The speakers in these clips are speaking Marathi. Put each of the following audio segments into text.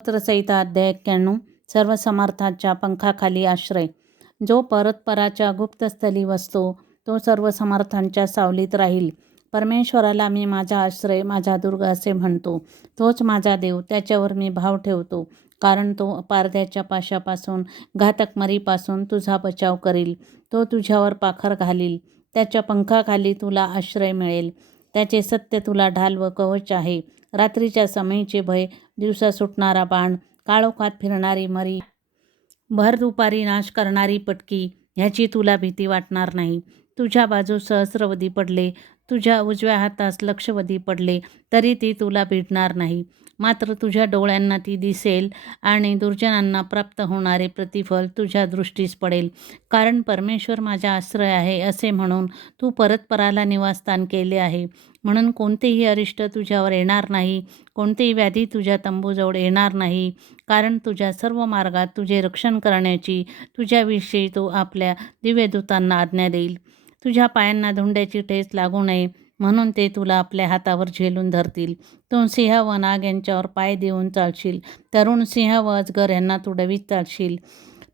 स्तोत्रसंहिता अध्याय 91. सर्व समर्थांच्या पंखाखाली आश्रय. जो परस्पराच्या गुप्तस्थली वसतो तो सर्व समर्थांच्या सावलीत राहील. परमेश्वराला मी माझा आश्रय, माझा दुर्ग असे म्हणतो. तोच माझा देव, त्याच्यावर मी भाव ठेवतो. कारण तो पारध्याच्या पाशापासून, घातक मरीपासून तुझा बचाव करील. तो तुझ्यावर पाखर घालील. त्याच्या पंखाखाली तुला आश्रय मिळेल. त्याचे सत्य तुला ढाल व कवच आहे. रात्रीच्या समयीचे भय, दिवसा सुटणारा बाण, काळोखात फिरणारी मरी, भर दुपारी नाश करणारी पटकी, ह्याची तुला भीती वाटणार नाही. तुझ्या बाजूस सहस्रवधी पडले, तुझ्या उजव्या हातास लक्षवधी पडले, तरी ती तुला भिडणार नाही. मात्र तुझ्या डोळ्यांना ती दिसेल आणि दुर्जनांना प्राप्त होणारे प्रतिफल तुझ्या दृष्टीस पडेल. कारण परमेश्वर माझा आश्रय आहे असे म्हणून तू परस्पराला निवासस्थान केले आहे. म्हणून कोणतेही अरिष्ट तुझ्यावर येणार नाही, कोणतेही व्याधी तुझ्या तंबूजवळ येणार नाही. कारण तुझ्या सर्व मार्गात तुझे रक्षण करण्याची तुझ्याविषयी तो आपल्या दिव्यदूतांना आज्ञा देईल. तुझ्या पायांना धुंड्याची ठेच लागू नये म्हणून ते तुला आपल्या हातावर झेलून धरतील. तू सिंह व नाग यांच्यावर पाय देऊन चालशील. तरुण सिंह व अजगर यांना तू डवीत चालशील.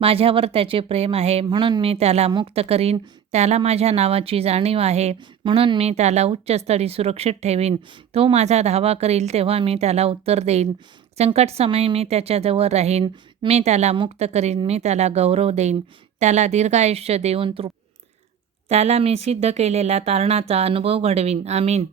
माझ्यावर त्याचे प्रेम आहे म्हणून मी त्याला मुक्त करीन. त्याला माझ्या नावाची जाणीव आहे म्हणून मी त्याला उच्चस्थळी सुरक्षित ठेवीन. तो माझा धावा करील तेव्हा मी त्याला उत्तर देईन. संकट समयी मी त्याच्याजवळ राहीन. मी त्याला मुक्त करीन. मी त्याला गौरव देईन. त्याला दीर्घायुष्य देऊन त्याला मी सिद्ध केलेला तारणाचा अनुभव घडवीन. आमीन.